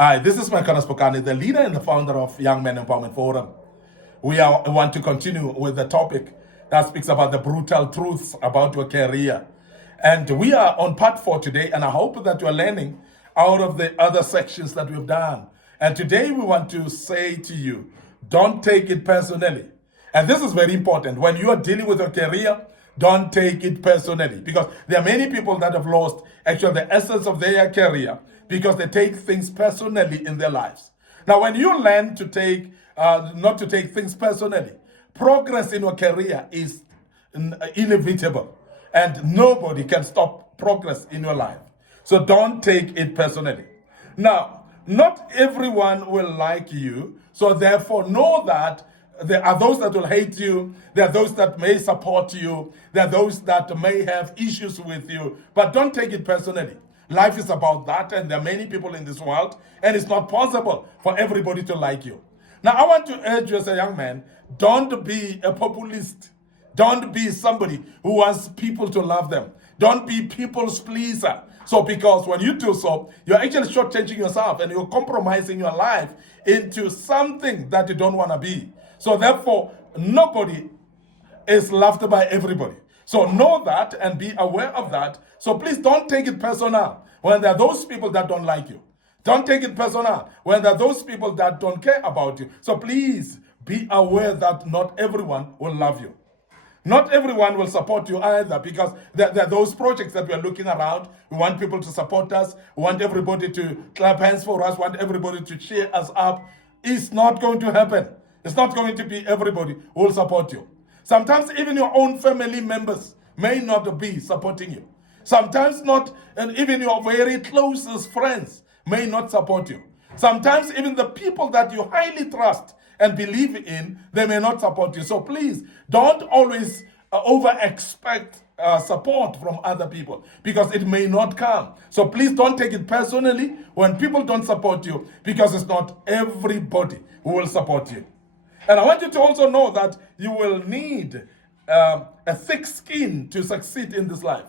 Hi, this is Micornus Phokane, the leader and the founder of Young Men Empowerment Forum. We want to continue with the topic that speaks about the brutal truths about your career. And we are on part 4 today, and I hope that you're learning out of the other sections that we've done. And today we want to say to you, don't take it personally. And this is very important. When you are dealing with your career, don't take it personally, because there are many people that have lost actually the essence of their career because they take things personally in their lives. Now, when you learn to take, not to take things personally, progress in your career is inevitable, and nobody can stop progress in your life. So don't take it personally. Now, not everyone will like you, so therefore know that there are those that will hate you, there are those that may support you, there are those that may have issues with you, but don't take it personally. Life is about that, and there are many people in this world, and it's not possible for everybody to like you. Now, I want to urge you as a young man, don't be a populist. Don't be somebody who wants people to love them. Don't be people's pleaser. So, because when you do so, you're actually shortchanging yourself and you're compromising your life into something that you don't want to be. So, therefore, nobody is loved by everybody. So know that and be aware of that. So please don't take it personal when there are those people that don't like you. Don't take it personal when there are those people that don't care about you. So please be aware that not everyone will love you. Not everyone will support you either, because there are those projects that we are looking around. We want people to support us. We want everybody to clap hands for us. We want everybody to cheer us up. It's not going to happen. It's not going to be everybody who will support you. Sometimes even your own family members may not be supporting you. Sometimes not, and even your very closest friends may not support you. Sometimes even the people that you highly trust and believe in, they may not support you. So please, don't always over-expect support from other people, because it may not come. So please don't take it personally when people don't support you, because it's not everybody who will support you. And I want you to also know that you will need a thick skin to succeed in this life.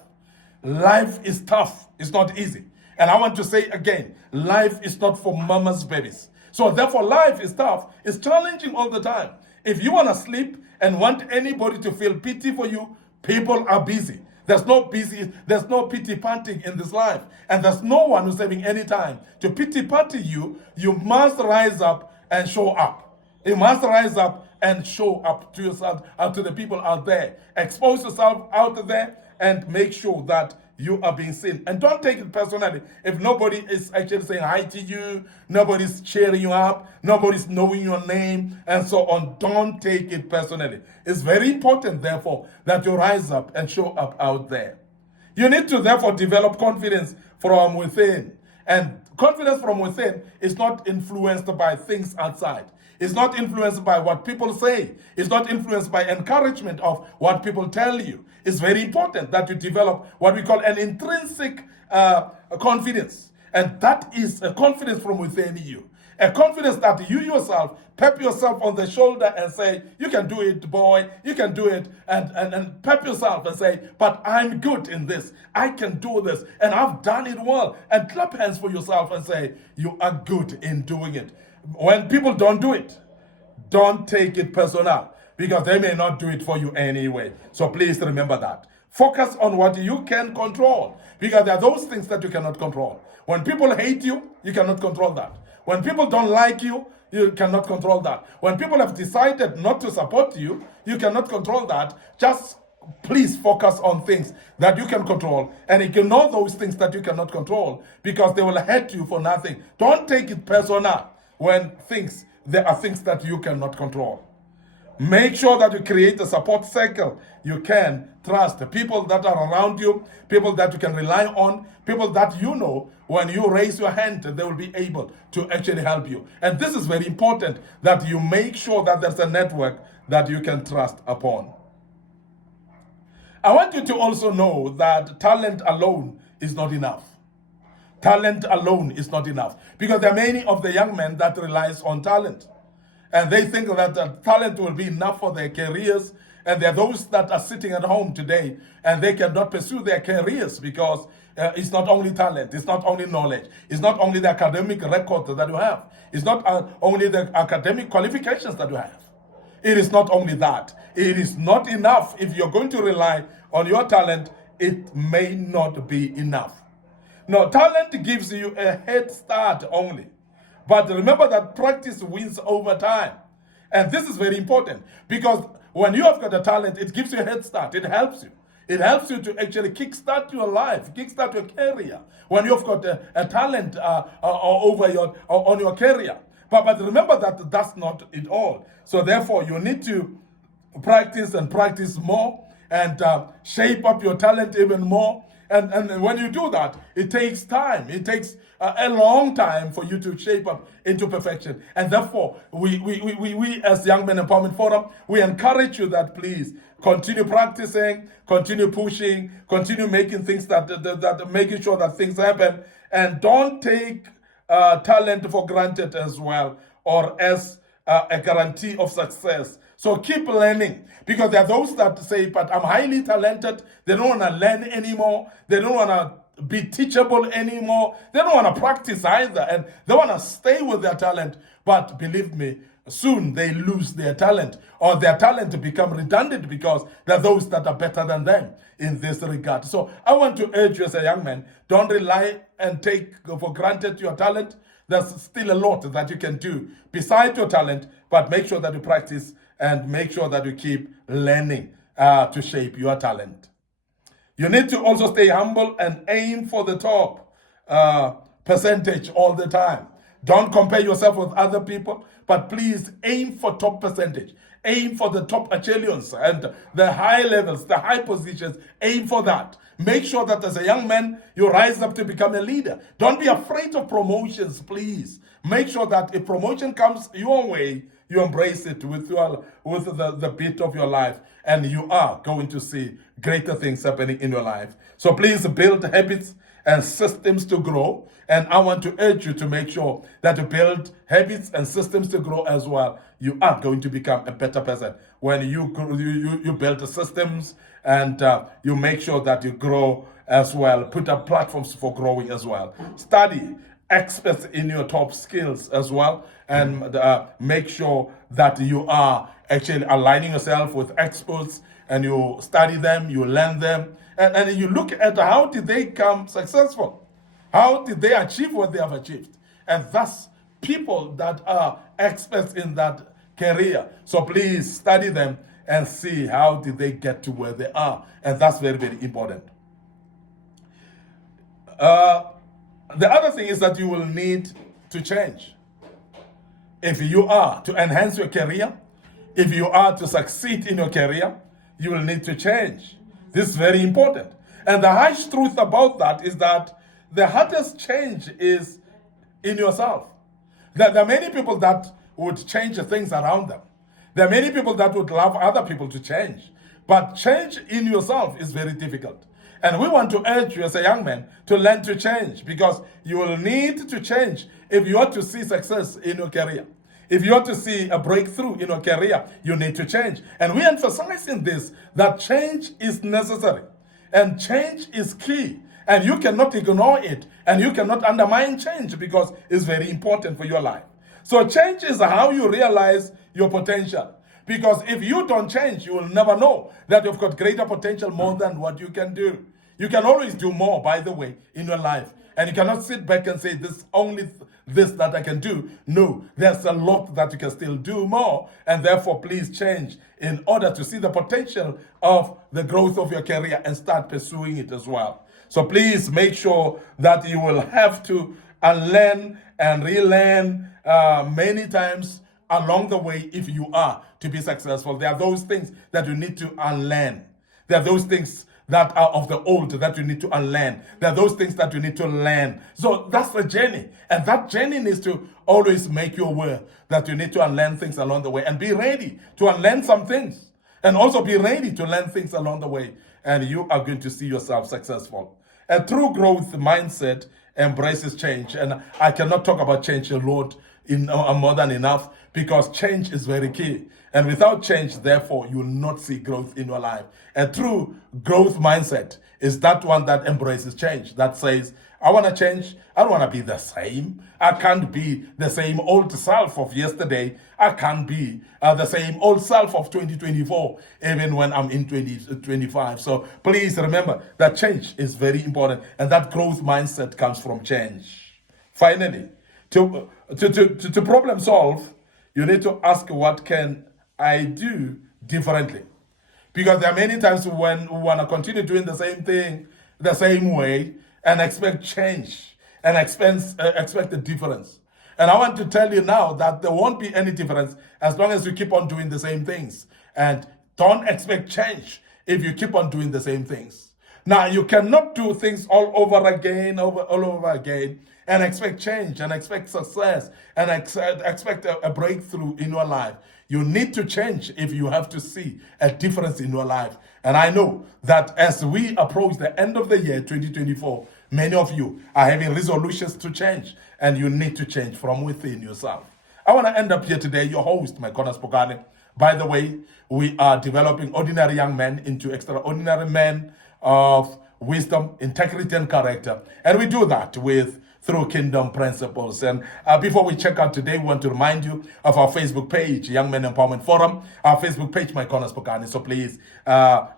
Life is tough. It's not easy. And I want to say again, life is not for mama's babies. So therefore, life is tough. It's challenging all the time. If you want to sleep and want anybody to feel pity for you, people are busy. There's no pity partying in this life. And there's no one who's having any time to pity party you. You must rise up and show up. You must rise up and show up to yourself, out to the people out there. Expose yourself out there and make sure that you are being seen. And don't take it personally. If nobody is actually saying hi to you, nobody's cheering you up, nobody's knowing your name, and so on, don't take it personally. It's very important, therefore, that you rise up and show up out there. You need to, therefore, develop confidence from within. And confidence from within is not influenced by things outside. It's not influenced by what people say. It's not influenced by encouragement of what people tell you. It's very important that you develop what we call an intrinsic confidence. And that is a confidence from within you. A confidence that you yourself pep yourself on the shoulder and say, you can do it, boy, you can do it, and pep yourself and say, but I'm good in this. I can do this, and I've done it well. And clap hands for yourself and say, you are good in doing it. When people don't do it, don't take it personal, because they may not do it for you anyway. So please remember that. Focus on what you can control, because there are those things that you cannot control. When people hate you, you cannot control that. When people don't like you, you cannot control that. When people have decided not to support you, you cannot control that. Just please focus on things that you can control, and ignore those things that you cannot control, because they will hurt you for nothing. Don't take it personal when there are things that you cannot control. Make sure that you create a support circle you can trust, people that are around you, people that you can rely on, people that you know when you raise your hand, they will be able to actually help you. And this is very important, that you make sure that there's a network that you can trust upon. I want you to also know that talent alone is not enough. Talent alone is not enough, because there are many of the young men that relies on talent, and they think that talent will be enough for their careers. And there are those that are sitting at home today and they cannot pursue their careers because It's not only talent, it's not only knowledge, it's not only the academic record that you have, it's not only the academic qualifications that you have. It is not only that. It is not enough. If you're going to rely on your talent, it may not be enough. No, talent gives you a head start only. But remember that practice wins over time. And this is very important because when you have got a talent, it gives you a head start. It helps you. It helps you to actually kickstart your life, kickstart your career. When you've got a talent on your career. But remember that that's not it all. So therefore, you need to practice and practice more and shape up your talent even more. And when you do that, it takes time. It takes a long time for you to shape up into perfection. And therefore, we as Young Men Empowerment Forum, we encourage you that please continue practicing, continue pushing, continue making things that making sure that things happen. And don't take talent for granted as well, or as a guarantee of success. So keep learning, because there are those that say, but I'm highly talented. They don't want to learn anymore. They don't want to be teachable anymore. They don't want to practice either. And they want to stay with their talent. But believe me, soon they lose their talent, or their talent become redundant because there are those that are better than them in this regard. So I want to urge you as a young man, don't rely and take for granted your talent. There's still a lot that you can do besides your talent, but make sure that you practice and make sure that you keep learning to shape your talent. You need to also stay humble and aim for the top percentage all the time. Don't compare yourself with other people, but please aim for top percentage. Aim for the top echelons and the high levels, the high positions. Aim for that. Make sure that as a young man, you rise up to become a leader. Don't be afraid of promotions, please. Make sure that if promotion comes your way, you embrace it with the beat of your life, and you are going to see greater things happening in your life. So please build habits and systems to grow. And I want to urge you to make sure that you build habits and systems to grow as well. You are going to become a better person when you build the systems and you make sure that you grow as well. Put up platforms for growing as well. Study experts in your top skills as well, and make sure that you are actually aligning yourself with experts, and you study them, you learn them, and you look at how did they become successful, how did they achieve what they have achieved, and thus people that are experts in that career. So please study them and see how did they get to where they are, and that's very, very important. The other thing is that you will need to change. If you are to enhance your career, if you are to succeed in your career, you will need to change. This is very important. And the harsh truth about that is that the hardest change is in yourself. There are many people that would change the things around them. There are many people that would love other people to change. But change in yourself is very difficult. And we want to urge you as a young man to learn to change, because you will need to change if you want to see success in your career. If you want to see a breakthrough in your career, you need to change. And we emphasize in this that change is necessary and change is key. And you cannot ignore it, and you cannot undermine change, because it's very important for your life. So change is how you realize your potential. Because if you don't change, you will never know that you've got greater potential more than what you can do. You can always do more, by the way, in your life. And you cannot sit back and say, this only this that I can do. No, there's a lot that you can still do more. And therefore, please change in order to see the potential of the growth of your career and start pursuing it as well. So please make sure that you will have to unlearn and relearn many times along the way if you are to be successful. There are those things that you need to unlearn. There are those things that are of the old that you need to unlearn. There are those things that you need to learn. So that's the journey. And that journey needs to always make you aware that you need to unlearn things along the way, and be ready to unlearn some things, and also be ready to learn things along the way. And you are going to see yourself successful. A true growth mindset embraces change. And I cannot talk about change a lot in more than enough, because change is very key. And without change, therefore, you will not see growth in your life. A true growth mindset is that one that embraces change, that says, I want to change. I don't want to be the same. I can't be the same old self of yesterday. I can't be the same old self of 2024, even when I'm in 2025. So please remember that change is very important, and that growth mindset comes from change. Finally, to problem solve, you need to ask, what can I do differently? Because there are many times when we want to continue doing the same thing the same way and expect change and expect a difference. And I want to tell you now that there won't be any difference as long as you keep on doing the same things. And don't expect change if you keep on doing the same things. Now, you cannot do things all over again, all over again, and expect change and expect success and expect a breakthrough in your life. You need to change if you have to see a difference in your life. And I know that as we approach the end of the year 2024, many of you are having resolutions to change, and you need to change from within yourself. I want to end up here today, your host, Micornus Phokane. By the way, we are developing ordinary young men into extraordinary men of wisdom, integrity, and character. And we do that through kingdom principles. And before we check out today, we want to remind you of our Facebook page, Young Men Empowerment Forum, our Facebook page, Micornus Phokane. So please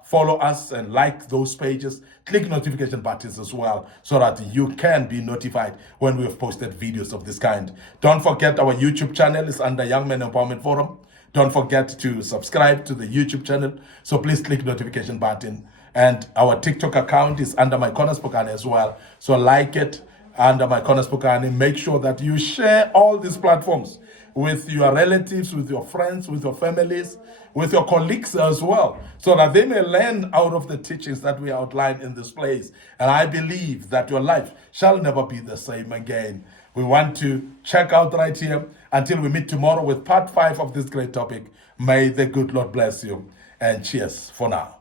follow us and like those pages. Click notification buttons as well, so that you can be notified when we have posted videos of this kind. Don't forget, our YouTube channel is under Young Men Empowerment Forum. Don't forget to subscribe to the YouTube channel. So please click notification button. And our TikTok account is under Micornus Phokane as well. So like it under Micornus Phokane. Make sure that you share all these platforms with your relatives, with your friends, with your families, with your colleagues as well, so that they may learn out of the teachings that we outline in this place. And I believe that your life shall never be the same again. We want to check out right here until we meet tomorrow with part 5 of this great topic. May the good Lord bless you, and cheers for now.